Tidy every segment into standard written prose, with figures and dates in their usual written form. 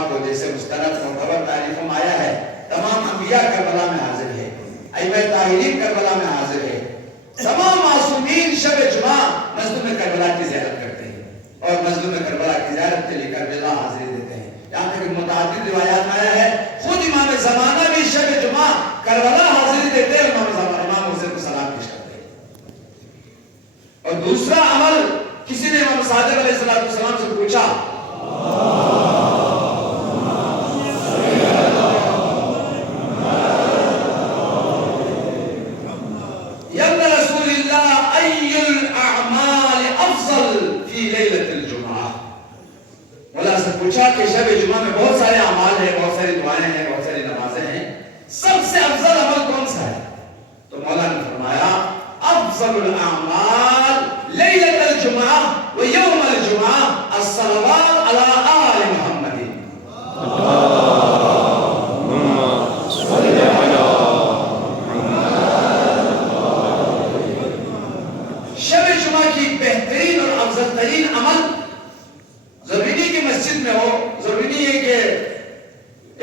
جمعہ کو جیسے مستند معتبر تاریخوں میں آیا ہے تمام انبیاء کربلا میں حاضر ہے، ائمہ طاہرین کربلا میں حاضر ہے، تمام معصومین شب جمعہ مظلوم کربلا کی زیارت کرتے ہیں اور مظلوم کربلا کی زیارت کے لیے کربلا حاضری دیتے ہیں۔ یہاں تک متعدد روایات میں آیا ہے خود امام زمانہ بھی شب جمعہ کربلا حاضری دیتے ہیں، امام حسین کو سلام پیش کرتے ہیں۔ اور دوسرا عمل، کسی نے امام صادق علیہ السلام سے پوچھا پوچھا کہ شب جمعہ میں بہت سارے اعمال ہیں، بہت ساری دعائیں ہیں، بہت ساری نمازیں ہیں، سب سے افضل عمل کون سا ہے؟ تو مولا نے فرمایا افضل الاعمال لیلۃ الجمعہ و یوم الجمعہ الصلوات علی آل محمد۔ شب جمعہ کی بہترین اور افضل ترین عمل ضروری نہیں کہ مسجد میں ہو، ضروری نہیں ہے کہ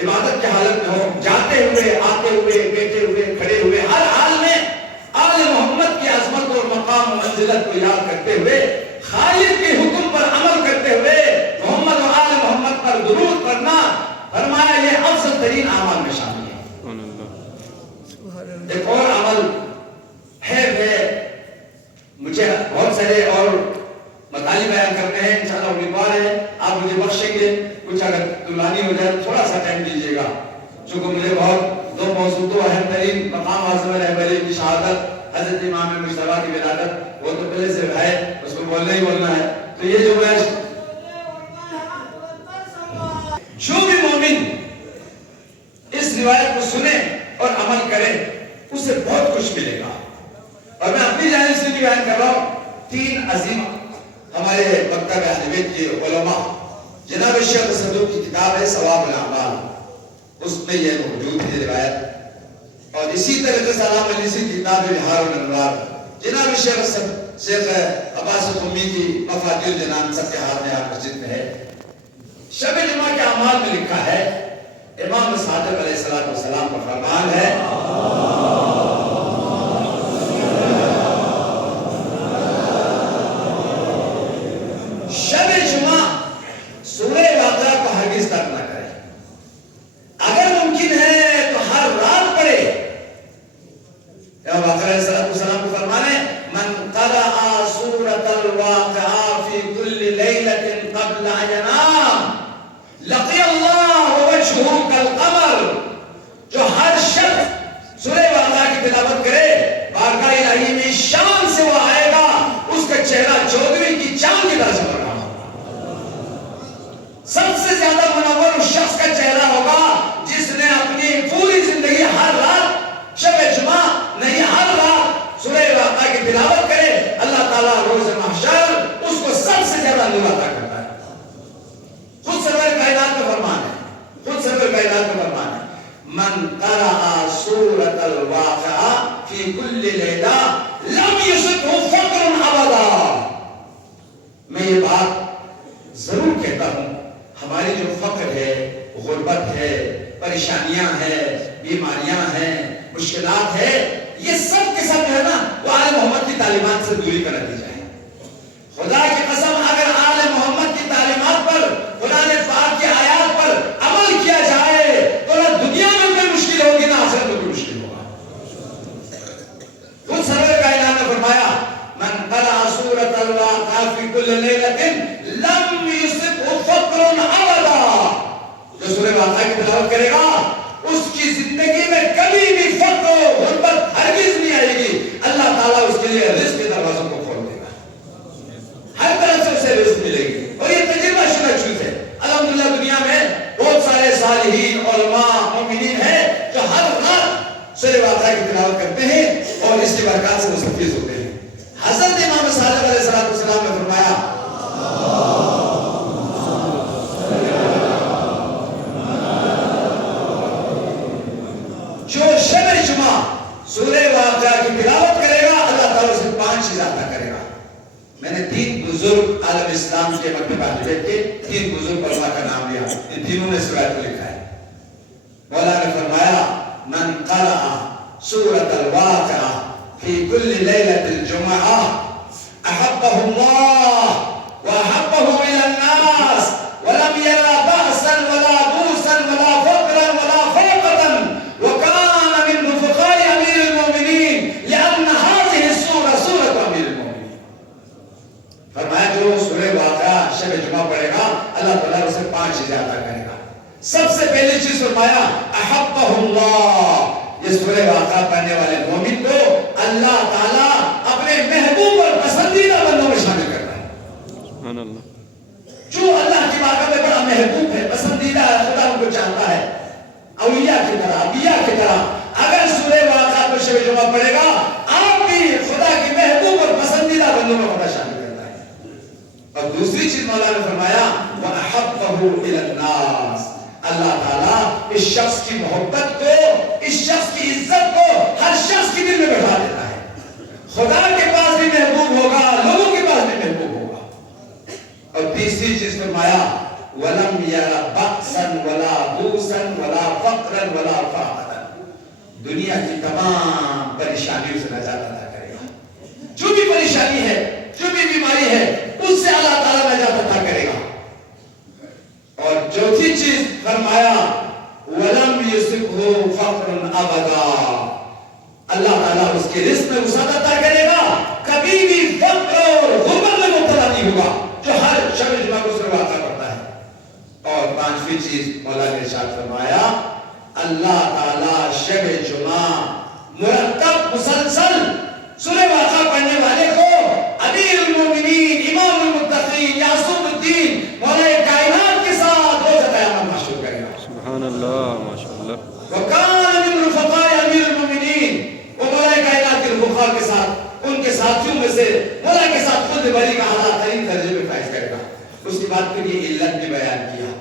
عبادت کی حالت میں ہو، جاتے ہوئے، آتے ہوئے، بیٹھے ہوئے، کھڑے ہوئے، ہر حال میں آل محمد کی عظمت اور مقام و منزلت کو یاد کرتے ہوئے، خالق کے حکم پر عمل کرتے ہوئے محمد و آل محمد پر درود پڑھنا، فرمایا یہ افضل ترین اعمال میں شامل ہے۔ ایک اور عمل ہے مجھے بہت سارے اور مطالب بیان کرتے ہیں، انشاءاللہ امیدوار ہے آپ مجھے بخشیں گے، کچھ اگر طولانی ہو جائے تھوڑا سا ٹائم دیجیے گا، چونکہ مجھے بہت دو موضوع تو اہم ترین مقام اعظم رہبری کی شہادت، حضرت امام مجتبیٰ کی ولادت، وہ تو پہلے سے ہے، اس کو بولنا ہی بولنا ہے۔ تو یہ جو بھی مومن اس روایت کو سنے اور عمل کرے اسے بہت کچھ ملے گا۔ اور میں اپنی جانب سے بھی بیان کر رہا ہوں، تین عظیم ہمارے مکتب اہل بیت کے علماء، جناب شیخ صدوق کی کتاب ہے ثواب الاعمال، اس میں یہ موجود ہے روایت، اور اسی طرح سلام علیہ کی کتاب بہار الانوار، جناب شیخ عباس قمی کی مفاتیح الجنان سب کے ہاتھ میں آپ مسجد میں ہے۔ شب جمعہ کے اعمال میں لکھا ہے، امام صادق علیہ السلام کا فرمان ہے شب جمعہ سورہ واقعہ کو ہرگز ترک نہ کرے، اگر ممکن ہے تو ہر رات پڑھے۔ امام واقعہ علیہ السلام کو فرمانے من قرأ سورة الواقعہ فی کل لیلۃ قبل ان ینام لقی اللہ وجہہ کالقمر، جو ہر شخص سورہ واقعہ کی تلاوت کرے بارگاہ الہی میں شان سے وہ آئے گا، اس کا چہرہ چودھویں کی چاند کی طرح چمک رہا ہوگا۔ سب سے زیادہ منور اس شخص کا چہرہ ہوگا جس نے اپنی پوری زندگی ہر رات شب جمعہ نہیں ہر رات سورہ واقعہ کی تلاوت کرے، اللہ تعالیٰ روز محشر اس کو سب سے زیادہ نور عطا کرتا ہے۔ خود سرور کائنات کا فرمان ہے، خود سرور کائنات کا فرمان ہے من قرأ سورة الواقعہ فی کل لیلہ لم یصبہ فقر ابدا۔ میں یہ بات ضرور کہتا ہوں، ہماری جو فقر ہے، غربت ہے، پریشانیاں ہیں، بیماریاں ہیں، مشکلات ہے، یہ سب کے سب ہے نا وہ آل محمد کی تعلیمات سے دوری کا نتیجہ ہے۔ خدا کی قسم اگر آل محمد کی تعلیمات پر، قرآن پاک کی آیات پر عمل کیا جائے تو نہ دنیا میں کوئی مشکل ہوگی نہ آخرت میں کوئی مشکل ہوگا۔ خود سرور کائنات نے فرمایا من قرأ سورة الواقعہ فی کل لیلۃ لم یصبہ فقر ابدا، جو سورہ واقعہ کی تلاوت کرے گا اس کی زندگی میں کبھی بھی فقر و غربت ہرگز نہیں آئے گی، اللہ تعالیٰ اس کے لیے رزق کے دروازوں کو کھول دے گا، ہر طرف سے اسے رزق ملے گی۔ اور یہ تجربہ شدہ چیز ہے، الحمدللہ دنیا میں بہت سارے صالحین علماء مومنین ہیں جو ہر رات سورہ واقعہ کی تلاوت کرتے ہیں اور اس کی برکات سے مستفیض ہوتے ہیں۔ حضرت امام صادق علیہ السلام نے فرمایا جو شب جمعہ سورہ واقعہ کی تلاوت کرے گا اللہ تعالیٰ اسے 5 چیز عطا کرے گا۔ میں نے 3 بزرگ عالم اسلام کے مکتب اہل بیت کے 3 بزرگ علماء کا نام لیا، ان جنہوں نے سورہ کو لکھا ہے. مولا نے فرمایا من قرأ سورة الواقعہ فی کل لیلۃ الجمعہ احبہ اللہ واحبہ الى الناس ولم يرى بأسا ولا بوسا ولا فقرا ولا فوقة وكان من رفقاء امیر المؤمنین لأن هذه السورة سورة امیر المؤمنین. فرمایا جو سورہ واقعہ شب جمعہ پڑھے گا اللہ تعالیٰ اسے 5 چیزیں عطا کرے گا. سب سے پہلی چیز فرمایا احبہ اللہ. یہ سورہ واقعہ پڑھنے والے مومن کو اللہ تعالیٰ اپنے محبوب اور پسندیدہ بندوں میں شامل کرتا ہے. سبحان اللہ. جو اللہ کی بارگاہ میں بڑا محبوب ہے، پسندیدہ ہے، خدا ان کو چاہتا ہے اولیاء کی طرح، انبیاء کی طرح. اگر سورہ واقعہ کو شب جمعہ پڑھے گا آپ بھی خدا کی محبوب اور پسندیدہ بندوں میں خدا شامل کرتا ہے. اور دوسری چیز مولا نے فرمایا وَأَحَبَّهُ إِلَى النَّاسِ. اللہ تعالیٰ اس شخص کی محبت کو، اس شخص کی عزت کو ہر شخص کی دل میں بٹھا دیتا ہے. خدا کے پاس بھی محبوب ہوگا، لوگوں کے پاس بھی محبوب ہوگا. اور تیسری چیز فرمایا وَلَمْ يَرَ بَأْسًا وَلَا بُوسًا وَلَا فَقْرًا وَلَا فَاقَةً. دنیا کی تمام پریشانیوں سے نجات عطا کرے گا. جو بھی پریشانی ہے، جو بھی بیماری ہے، اس سے اللہ تعالیٰ نجات عطا کرے گا. اور چوتھی چیز فرمایا وَلَمْ يُصِبْهُ فَقْرٌ أَبَدًا. اللہ تعالیٰ اس کے رزق میں وسعت عطا کرے گا، کبھی بھی فقر اور غربت میں مبتلا نہیں ہوگا جو ہر شب جمعہ کو سورہ واقعہ پڑھتا ہے. اور پانچویں چیز مولا نے ارشاد فرمایا اللہ تعالیٰ شب جمعہ مرتب مسلسل سورہ واقعہ پڑھنے والے کو امیر المومنین، امام المتقین، یعصوب الدین، مولا کائنات کے ساتھ روز قیامت محشور کرے گا. سبحان اللہ. ماشاء اللہ. وَكَانَ مِن رُفَقَاءِ امیر المومنین. وہ مولا کائنات کے رفقاء کے ساتھ، ان کے ساتھیوں میں سے مولا کے ساتھ خود بری کا اعلیٰ ترین درجے میں فائز کرے گا. اس کی بات کو یہ علت بھی بیان کیا.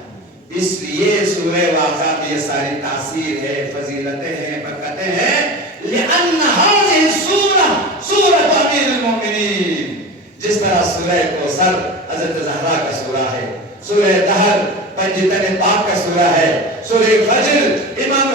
اس لیے سورہ واقعہ میں یہ ساری تاثیر ہے، فضیلتیں ہیں، برکتیں ہیں. لِأَنَّ هَذِهِ السُّورَةُ سُورَةُ امیر المومنین. جس طرح سورہ کوثر حضرت زہرا کا سورہ ہے، سورہ دہر پنجتن پاک کا سورہ ہے، سورہ فجر امام